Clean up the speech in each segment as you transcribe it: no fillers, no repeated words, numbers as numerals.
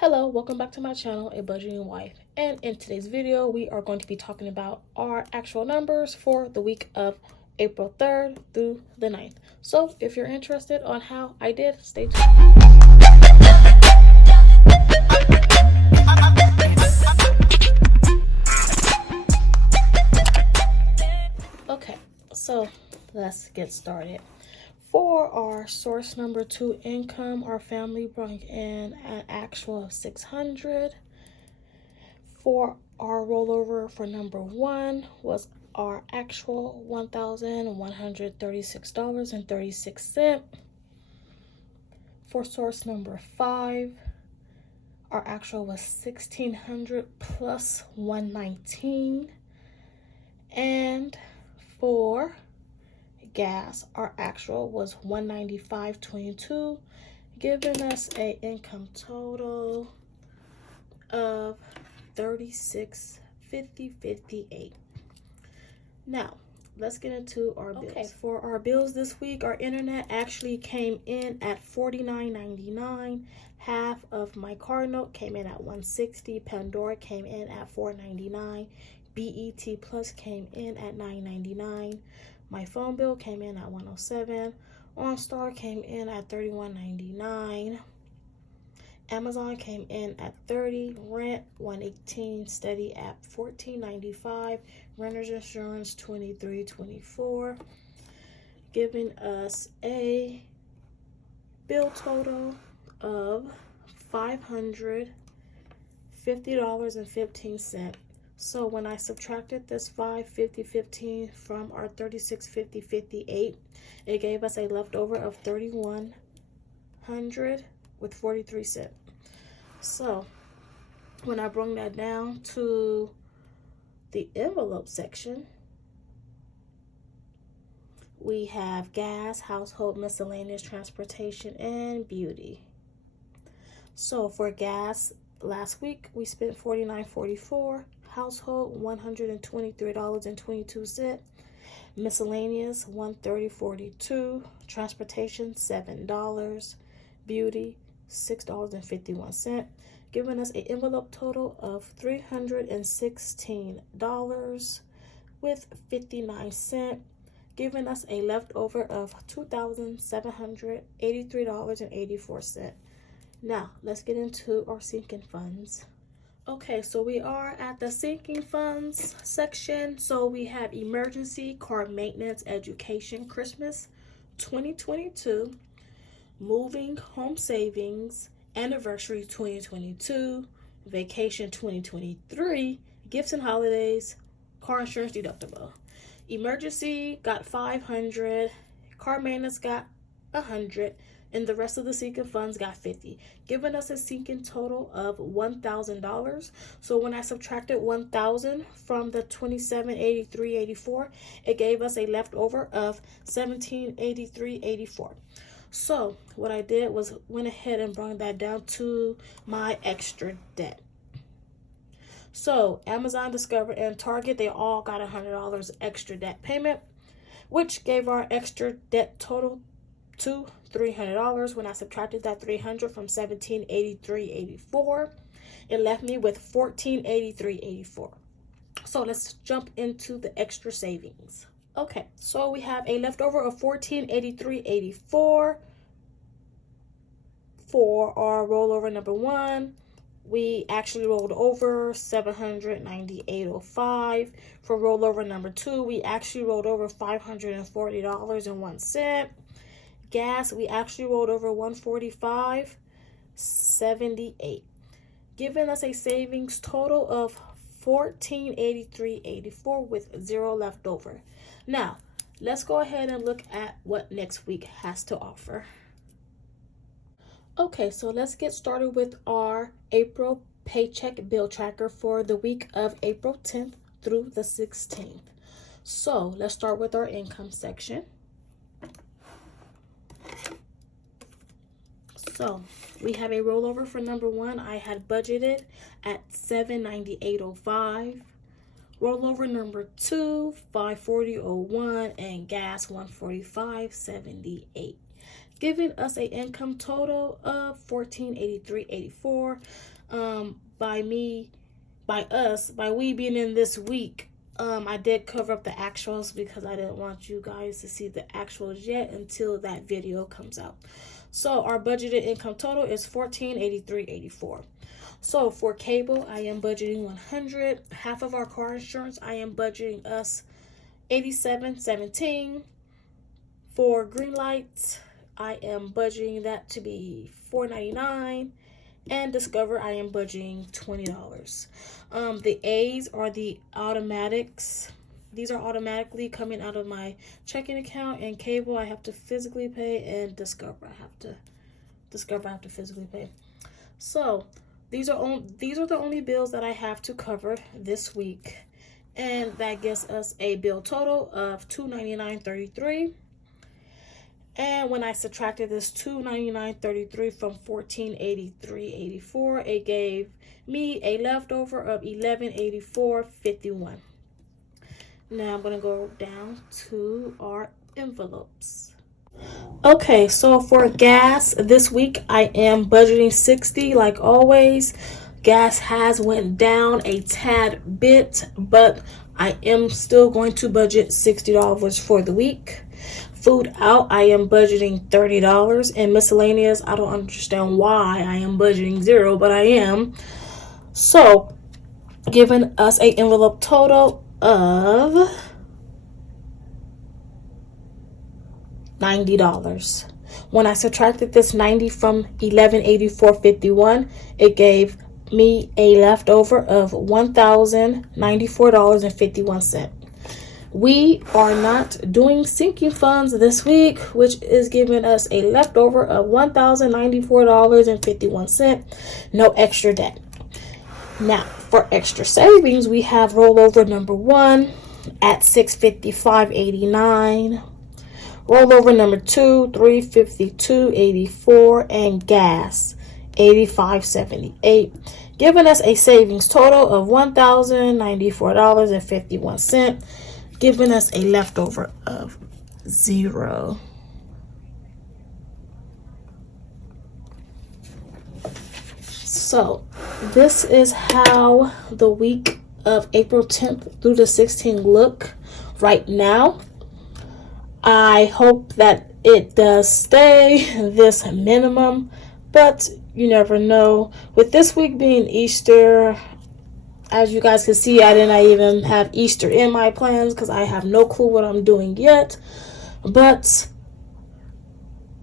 Hello, welcome back to my channel, A Budgeting Wife. And in today's video, we are going to be talking about our actual numbers for the week of April 3rd through the 9th. So if you're interested on how I did, stay tuned. Okay, so let's get started. For our source number 2 income, our family brought in an actual of $600. For our rollover for number 1 was our actual $1,136.36. For source number 5, our actual was $1,600 plus $119. And for gas, our actual was $195.22, giving us an income total of $36.58. Now let's get into our bills. Okay, for our bills this week, our internet actually came in at $49.99. Half of my car note came in at $160. Pandora came in at $4.99. BET Plus came in at $9.99. My phone bill came in at $107. OnStar came in at $31.99. Amazon came in at $30. Rent $118. Steady app $14.95. Renter's insurance $23.24, giving us a bill total of $550.15. So when I subtracted this $550.15 from our $36.58, it gave us a leftover of $3,100 with 43 cents. So when I bring that down to the envelope section, we have gas, household, miscellaneous, transportation, and beauty. So for gas, last week we spent $49.44. Household $123.22. Miscellaneous $130.42. Transportation $7. Beauty $6.51, giving us an envelope total of $316 with 59 cents, giving us a leftover of $2,783.84. Now let's get into our sinking funds. Okay, so we are at the sinking funds section. So we have emergency, car maintenance, education, Christmas 2022, moving, home savings, anniversary 2022, vacation 2023, gifts and holidays, car insurance deductible. Emergency got $500, car maintenance got $100, and the rest of the sinking funds got $50, giving us a sinking total of $1,000. So when I subtracted $1,000 from the $2783.84, it gave us a leftover of $1783.84. So what I did was went ahead and brought that down to my extra debt. So Amazon, Discover, and Target, they all got $100 extra debt payment, which gave our extra debt total to $300. When I subtracted that $300 from $1783.84, it left me with $1483.84. So let's jump into the extra savings. Okay, so we have a leftover of $1483.84 for our rollover number 1. We actually rolled over $798.05. For rollover number 2, we actually rolled over $540.01. Gas, we actually rolled over $145.78, giving us a savings total of $1483.84 with 0 left over. Now, let's go ahead and look at what next week has to offer. Okay, so let's get started with our April paycheck bill tracker for the week of April 10th through the 16th. So let's start with our income section. So we have a rollover for number 1. I had budgeted at $798.05. Rollover number 2, $540.01, and gas $145.78. giving us an income total of $1483.84. By we being in this week, I did cover up the actuals because I didn't want you guys to see the actuals yet until that video comes out. So our budgeted income total is $1483.84. So for cable, I am budgeting $100. Half of our car insurance, I am budgeting us $87.17. For green lights, I am budgeting that to be $4.99. And Discover, I am budgeting $20. The A's are the automatics. These are automatically coming out of my checking account, and cable I have to physically pay, and Discover I have to physically pay. So these are the only bills that I have to cover this week, and that gives us a bill total of $299.33. And when I subtracted this $299.33 from $1483.84, it gave me a leftover of $1184.51. Now I'm going to go down to our envelopes. Okay, so for gas this week, I am budgeting $60 like always. Gas has went down a tad bit, but I am still going to budget $60 for the week. Food out, I am budgeting $30. And miscellaneous, I don't understand why I am budgeting $0, but I am. So, giving us an envelope total of $90. When I subtracted this 90 from $1184.51, it gave me a leftover of $1,094.51. We are not doing sinking funds this week, which is giving us a leftover of $1,094.51. No extra debt. Now, for extra savings, we have rollover number 1 at $655.89. Rollover number 2, $352.84, and gas, $85.78, giving us a savings total of $1,094.51. Giving us a leftover of $0. So this is how the week of April 10th through the 16th look right now. I hope that it does stay this minimum, but you never know. With this week being Easter, as you guys can see, I didn't even have Easter in my plans because I have no clue what I'm doing yet. But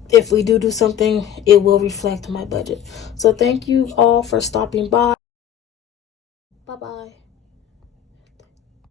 if we do something, it will reflect my budget. So thank you all for stopping by. Bye-bye.